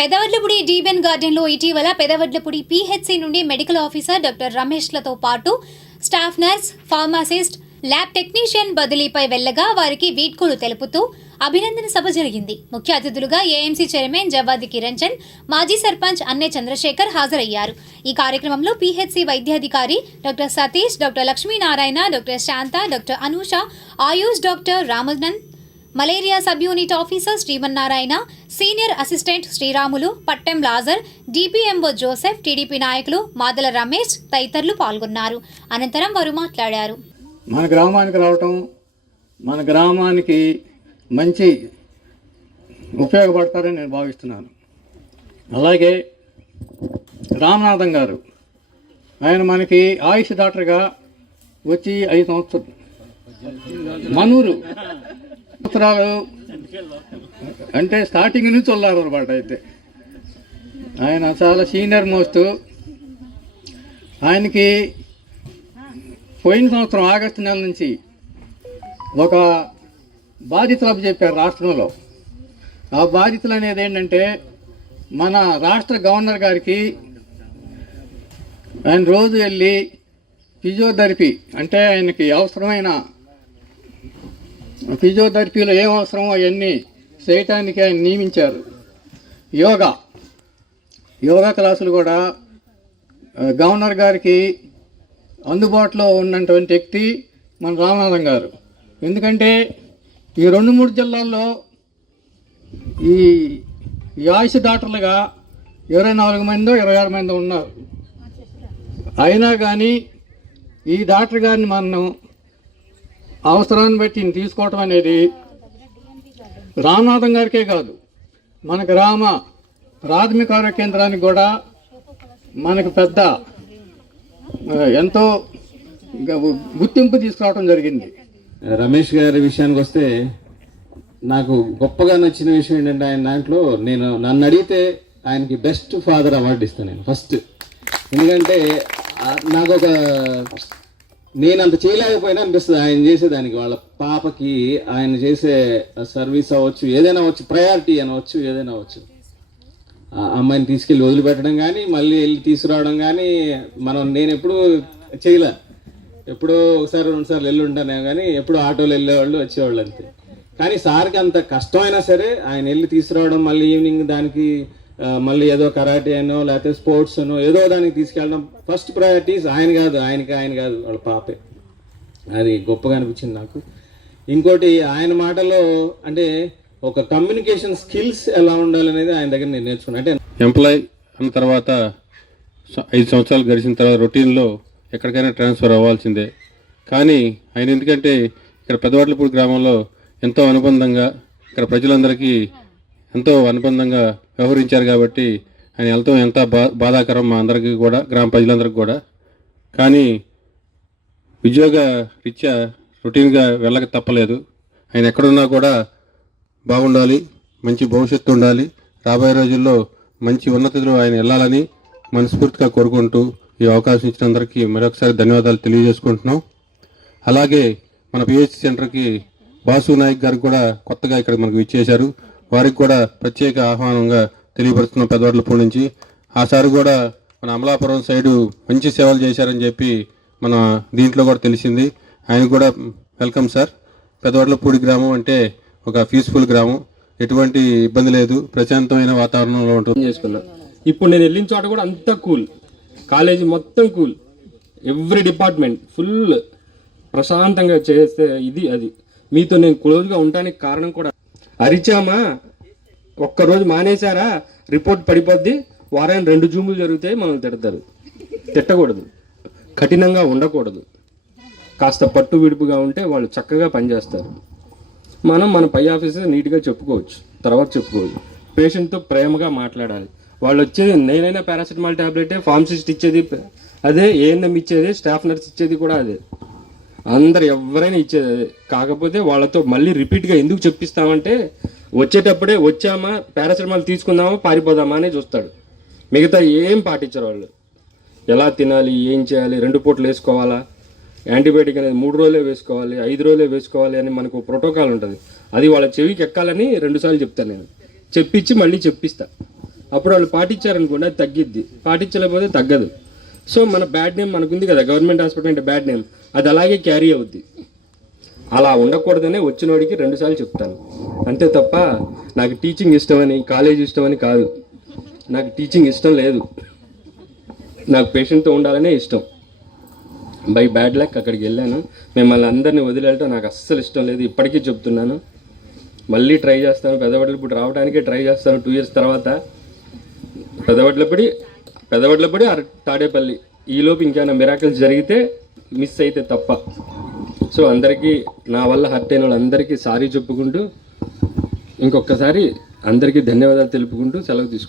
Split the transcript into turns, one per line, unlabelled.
పెదవడ్లపూడి డీబెన్ గార్డెన్లో ఇటీవల పెదవడ్లపూడి పీహెచ్సి నుండి మెడికల్ ఆఫీసర్ డాక్టర్ రమేష్లతో పాటు staff nurse pharmacist lab technician బదిలీపై వెళ్ళగా వారికి వీడ్కోలు తెలుపుతూ అభినందన సభ జరిగింది. ముఖ్య అతిథులుగా ఏఎంసీ చైర్మన్ జవాది కిరణ్ మాజీ సర్పంచ్ అన్నే చంద్రశేఖర్ హాజరయ్యారు. ఈ కార్యక్రమంలో పీహెచ్సి వైద్యాధికారి doctor Satish doctor Lakshminarayana doctor Shanta doctor Anusha Ayush doctor Ramanand malaria sub unit officer Srimannarayana senior assistant Sriramulu Pattem Lazar DPMO Joseph TDP నాయకులు మాదల రమేష్ తదితరులు పాల్గొన్నారు. అనంతరం వారు మాట్లాడారు.
మన గ్రామానికి రావటం మన గ్రామానికి మంచి ఉపయోగపడతారని నేను భావిస్తున్నాను. అలాగే రామనాథం గారు ఆయన మనకి ఆయుష్ డాక్టర్గా వచ్చి ఐదు సంవత్సరాలు మనూరు సంవత్సరాలు అంటే స్టార్టింగ్ నుంచి ఉన్నారు అనమాట అయితే. ఆయన చాలా సీనియర్ మోస్ట్ ఆయనకి పోయిన సంవత్సరం ఆగస్టు నెల నుంచి ఒక బాధితులు చెప్పారు రాష్ట్రంలో. ఆ బాధితులు అనేది ఏంటంటే మన రాష్ట్ర గవర్నర్ గారికి ఆయన రోజు వెళ్ళి ఫిజియోథెరపీ అంటే ఆయనకి అవసరమైన ఫిజియోథెరపీలో ఏం అవసరమో అవన్నీ చేయటానికి ఆయన నియమించారు. యోగా. యోగా క్లాసులు కూడా గవర్నర్ గారికి అందుబాటులో ఉన్నటువంటి వ్యక్తి మన రామనాథం గారు. ఎందుకంటే ఈ రెండు మూడు జిల్లాల్లో ఈ యాయుష్ డాక్టర్లుగా ఇరవై నాలుగు మందో ఇరవై ఆరు మందో ఉన్నారు. అయినా కానీ ఈ డాక్టర్ గారిని మనం అవసరాన్ని బట్టి తీసుకోవటం అనేది రామనాథం గారికే కాదు. మన గ్రామ ప్రాథమిక ఆరోగ్య కేంద్రానికి కూడా మనకు పెద్ద ఎంతో గుర్తింపు తీసుకురావడం జరిగింది.
రమేష్ గారి విషయానికి వస్తే నాకు గొప్పగా నచ్చిన విషయం ఏంటంటే ఆయన దాంట్లో నేను నన్ను అడిగితే ఆయనకి బెస్ట్ ఫాదర్ అవార్డు ఇస్తాను నేను ఫస్ట్. ఎందుకంటే నాకు ఒక నేను అంత చేయలేకపోయినా అనిపిస్తుంది. ఆయన చేసేదానికి వాళ్ళ పాపకి ఆయన చేసే సర్వీస్ అవ్వచ్చు ఏదైనా అవ్వచ్చు ప్రయారిటీ అనవచ్చు ఏదైనా అవ్వచ్చు. ఆ అమ్మాయిని తీసుకెళ్ళి వదిలిపెట్టడం కానీ మళ్ళీ వెళ్ళి తీసుకురావడం కానీ మనం నేను ఎప్పుడు చేయలే. ఎప్పుడో ఒకసారి రెండుసార్లు వెళ్ళి ఉంటానే కానీ ఎప్పుడు ఆటోలో వెళ్ళేవాళ్ళు వచ్చేవాళ్ళు అంతే. కానీ సార్కి అంత కష్టమైనా సరే ఆయన వెళ్ళి తీసుకురావడం మళ్ళీ ఈవినింగ్ దానికి మళ్ళీ ఏదో కరాటే అనో లేకపోతే స్పోర్ట్స్ అనో ఏదో దానికి తీసుకెళ్ళడం. ఫస్ట్ ప్రయారిటీస్ ఆయన కాదు ఆయనకి ఆయన కాదు వాళ్ళ పాపే. అది గొప్పగా అనిపించింది నాకు. ఇంకోటి ఆయన మాటలో అంటే ఒక కమ్యూనికేషన్ స్కిల్స్ ఎలా ఉండాలనేది ఆయన దగ్గర నేను నేర్చుకున్నాను అంటే
ఎంప్లాయ్ అన్న తర్వాత ఐదు సంవత్సరాలు గడిచిన తర్వాత రొటీన్లో ఎక్కడికైనా ట్రాన్స్ఫర్ అవ్వాల్సిందే. కానీ ఆయన ఎందుకంటే ఇక్కడ పెద్దవాట్లపూడి గ్రామంలో ఎంతో అనుబంధంగా ఇక్కడ ప్రజలందరికీ ఎంతో అనుబంధంగా వ్యవహరించారు కాబట్టి ఆయన వెళ్తాం ఎంత బా బాధాకరం మా అందరికీ కూడా గ్రామ ప్రజలందరికీ కూడా. కానీ ఉద్యోగ రీత్యా రొటీన్గా వెళ్ళక తప్పలేదు. ఆయన ఎక్కడున్నా కూడా బాగుండాలి మంచి భవిష్యత్తు ఉండాలి. రాబోయే రోజుల్లో మంచి ఉన్నతిలో ఆయన వెళ్ళాలని మనస్ఫూర్తిగా కోరుకుంటూ ఈ అవకాశం ఇచ్చిన అందరికీ మరొకసారి ధన్యవాదాలు తెలియజేసుకుంటున్నాం. అలాగే మన పిహెచ్ సెంటర్కి బాసు నాయక్ గారు కూడా కొత్తగా ఇక్కడ మనకు ఇచ్చేశారు వారికి కూడా ప్రత్యేక ఆహ్వానంగా తెలియపరుస్తున్నాం పెద్దవాళ్ళపూడి నుంచి ఆ సార్ కూడా మన అమలాపురం సైడు మంచి సేవలు చేశారని చెప్పి మన దీంట్లో కూడా తెలిసింది. ఆయన కూడా వెల్కమ్ సార్. పెద్దవాడ్లపూడి గ్రామం అంటే ఒక పీస్ఫుల్ గ్రామం. ఎటువంటి ఇబ్బంది లేదు. ప్రశాంతమైన వాతావరణంలో ఉంటుంది
చేసుకున్నా. ఇప్పుడు నేను వెళ్ళిన చోట కూడా అంతా కూల్. కాలేజీ మొత్తం కూల్. ఎవ్రీ డిపార్ట్మెంట్ ఫుల్ ప్రశాంతంగా చేస్తే ఇది అది. మీతో నేను క్లోజ్గా ఉండడానికి కారణం కూడా అరిచామా? ఒక్కరోజు మానేశారా? రిపోర్ట్ పడిపోద్ది. వారానికి రెండు జూములు జరిగితే మనం తిడతారు. తిట్టకూడదు. కఠినంగా ఉండకూడదు. కాస్త పట్టు విడుపుగా ఉంటే వాళ్ళు చక్కగా పనిచేస్తారు. మనం మన పై ఆఫీసర్ నీట్గా చెప్పుకోవచ్చు. తర్వాత చెప్పుకోవచ్చు. పేషెంట్తో ప్రేమగా మాట్లాడాలి. వాళ్ళు వచ్చేది నేనైనా పారాసిటమాల్ ట్యాబ్లెటే ఫార్మసిస్ట్ ఇచ్చేది అదే ఏఎన్ఎం ఇచ్చేది స్టాఫ్ నర్స్ ఇచ్చేది కూడా అదే. అందరు ఎవరైనా ఇచ్చేది కాకపోతే వాళ్ళతో మళ్ళీ రిపీట్గా ఎందుకు చెప్పిస్తామంటే వచ్చేటప్పుడే వచ్చామా పారాసిటమాల్ తీసుకుందామా పారిపోదామా అనే చూస్తాడు. మిగతా ఏం పాటించరు వాళ్ళు. ఎలా తినాలి ఏం చేయాలి రెండు పూటలు వేసుకోవాలా యాంటీబయాటిక్ అనేది మూడు రోజులే వేసుకోవాలి ఐదు రోజులే వేసుకోవాలి అని మనకు ప్రోటోకాల్ ఉంటుంది. అది వాళ్ళ చెవికి ఎక్కాలని రెండుసార్లు చెప్తాను నేను. చెప్పించి మళ్ళీ చెప్పిస్తా. అప్పుడు వాళ్ళు పాటించారనుకోండి అది తగ్గిద్ది. పాటించలేకపోతే తగ్గదు. సో మన బ్యాడ్ నేమ్ మనకుంది కదా గవర్నమెంట్ హాస్పిటల్ అంటే బ్యాడ్ నేమ్. అది అలాగే క్యారీ అవుద్ది. అలా ఉండకూడదనే వచ్చినోడికి రెండుసార్లు చెప్తాను. అంతే తప్ప నాకు టీచింగ్ ఇష్టమని కాలేజ్ ఇష్టమని కాదు. నాకు టీచింగ్ ఇష్టం లేదు. నాకు పేషెంట్తో ఉండాలనే ఇష్టం. బై బ్యాడ్ లక్ అక్కడికి వెళ్ళాను. మిమ్మల్ని అందరినీ వదిలేయటం నాకు అస్సలు ఇష్టం లేదు. ఇప్పటికీ చెప్తున్నాను. మళ్ళీ ట్రై చేస్తాను. పెద్దవాళ్ళు ఇప్పుడు రావడానికే ట్రై చేస్తాను. టూ ఇయర్స్ తర్వాత పెద్దవడ్లపడి పెద్దవడ్లపడి అర తాడేపల్లి. ఈలోపు ఇంకేమైనా మిరాకిల్స్ జరిగితే మిస్ అయితే తప్ప. సో అందరికీ నా వల్ల హర్ట్ అయిన వాళ్ళందరికీ సారీ చెప్పుకుంటూ ఇంకొకసారి అందరికీ ధన్యవాదాలు తెలుపుకుంటూ సెలవు తీసుకుంటాను